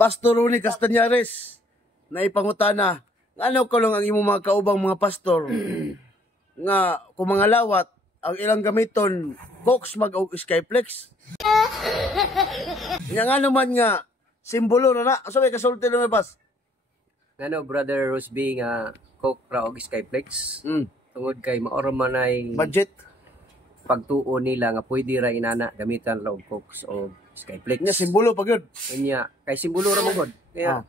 Pastor Ronnie Castañares na ipangutana, ano ko lang ang imong mga kaubang mga pastor nga kung mga lawat ang ilang gamiton Cox mag og Skyflex. Nga naman nga simbolo na sabi kasulti na pas. Ngano brother Rosby nga Coke ra og Skyflex. Tungod kay maoro man ay Budget pagtuo nila nga pwede ra inana gamitan ra og Coke o Skyflex. nya simbolo pa gyud. Unya kay simbolo ra mo gud. Kaya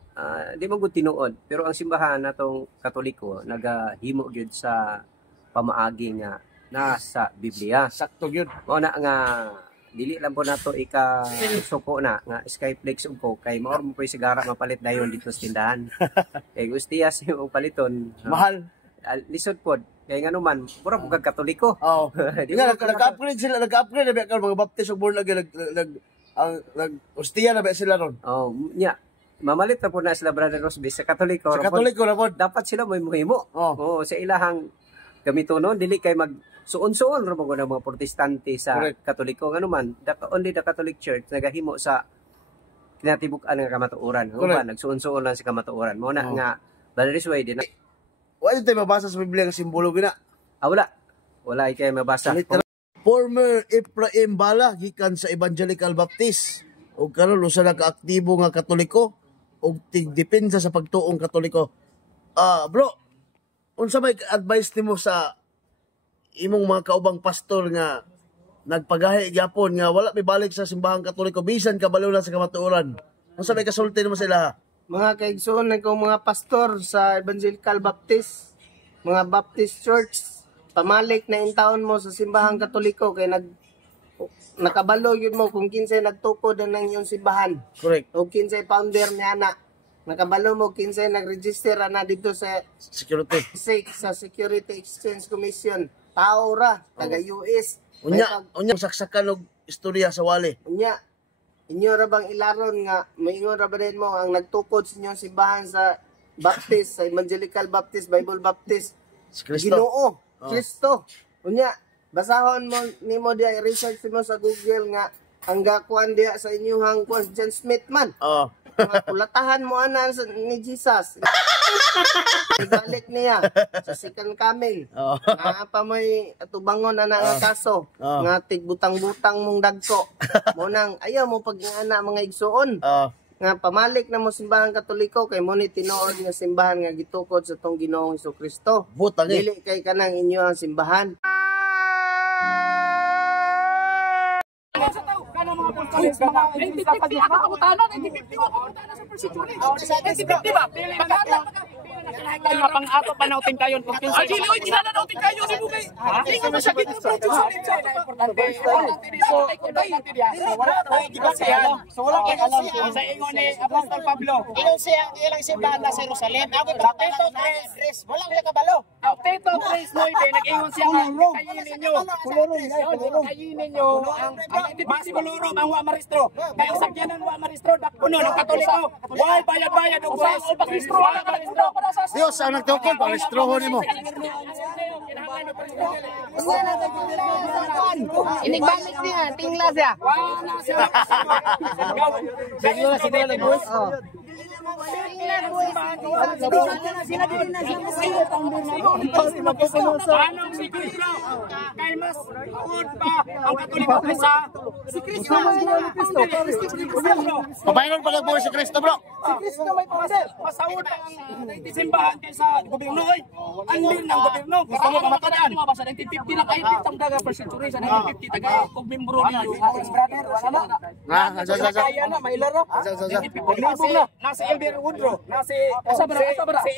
di man gud tinuod, pero ang simbahan natong Katoliko nagahimo gyud sa pamaagi nga nasa Biblia. Sakto gyud. Mao na nga dili lang po nato suko na nga Skyflex ug Coke kay maor mo po sigara mapalit dayon dito sa tindahan. Kay gustiyas yung paliton. Mahal. Lisod pod kay ngano man pura po kag Katoliko. Oh. Di nga nag-upgrade sila, nag-upgrade na ba mga baptist ug born again nag ustiya na ba sila ron? Oh, nya mamalit na po na sila brother Rosby sa Katoliko. Sa Katoliko na po dapat sila may muhimo. Oh, sa ilahang gamitonon dili kay mag suon-suon ra mga mga protestante sa correct. Katoliko ngano man only the Catholic Church nagahimo sa kinatibuk-an nga kamatuoran. Ba nagsuon-suon lang sa kamatuoran. Mao na nga brother Rosby din. Wala tayo mabasa sa Biblia nga simbolo gina. Wala kay mabasa. Former Ephraim Bala gikan sa Evangelical Baptist ug karon usa na kaaktibo nga Katoliko ug tigdepensa sa pagtuong Katoliko. Bro, unsa may advice nimo sa imong mga kaubang pastor nga nagpagahi gyapon nga wala may balik sa simbahang Katoliko bisan kabalo na sa kamatuoran? Unsa may kasulti nimo sa ilaha? Mga kaigsoon ko mga pastor sa Evangelical Baptist, mga Baptist Church, pamalik na intaon mo sa simbahang Katoliko kay nakabalo yun mo kung kinsay nagtukod ng iyong simbahan. Correct. O kinsay founder niya na. Nakabalo mo kinsay nagregister na dito sa Security. Sa Security Exchange Commission. Tao ra, taga US. Unya saksakan og istorya sa wali. Unya, inyo ra bang ilaron nga maingon ra ba din mo ang nagtukod sa inyong simbahan sa Baptist, sa Evangelical Baptist, Bible Baptist, Si Kristo. Ginoo, Kristo. Unya, basahon mo nimo diya research mo sa Google nga ang gakuan diya sa inyong John Smith man. Kulatahan mo ana ni Jesus. Ibalik niya sa second coming. Nga pa may atubangon na nga kaso. Nga tigbutang-butang mong dagko. Mo nang ayaw mo pag ana mga igsuon. Nga pamalik na mo simbahan Katoliko kay mo ni tinuod nga simbahan nga gitukod sa tong Ginoong Hesukristo. Dili kay kanang inyo ang simbahan. Nga pang-ato pa nauting kayon kung kinsa. Dili oy kinanauting kayon ni Bugay. Ingon mo siya gito produce ulit sa importante. Wala tayo gibasihan. So wala kay alam sa ingon ni Apostol Pablo. Ingon siya ilang simbahan na sa Jerusalem. Ako Tito Tres. Wala siya kabalo. Tito Tres noy nag-ingon siya nga kayin ninyo. Kayin ninyo ang mas kulurong ang wa maristro. Kay ang sakyanan wa maristro dakpuno ng Katoliko. Why bayad-bayad og maristro wala maristro. Dios ang nagtukod para istroho nimo. Inigbalik niya, tingla siya. Siguro si boss. Anong si Kristo? Kay mas maud pa ang Katoliko kaysa si Kristo. Papayon pala po si Kristo, bro. Si Kristo may poder. Masaud ang simbahan kaysa gobyerno. Ang din ng gobyerno. Gusto mo pamatadaan. Sa 1950 na kayo ang daga per century sa 1950 taga kung membro niyo. Brother, wala na. Kaya na mailaro. Nasa Elder Woodrow. Si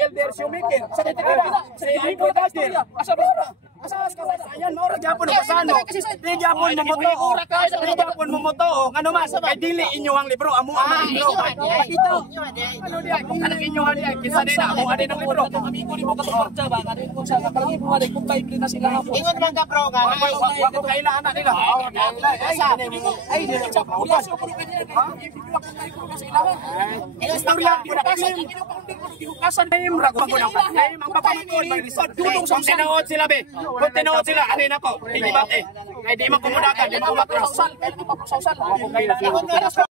Elder Shoemaker, sa Ibo Dadir, ayan, maura gyapon ang pasano. Di gyapon mumoto. Ngano mas kay dili inyo ang libro, amo ang libro. Pakito. Ano diay kung kanang inyo ani ay kinsa din amo ani ng libro. Amigo ni mo katorcha ba kanin ko sa kapalagi mo ani kung type na sila hapo. Ingon man ka bro nga. Wa ko kaila anak nila. Ay dili sa bukas ko puro kanya. Ibigwa ko tayo ko sa ilahan. Istorya ko na kasi gihukasan na imra ko ang papamatuod may resort dudong sa tinuod sila be. Kung tinuod sila ani nako. Hindi ba eh. Kay di mo kumudakan, di mo makrosal. Kay di mo makrosal.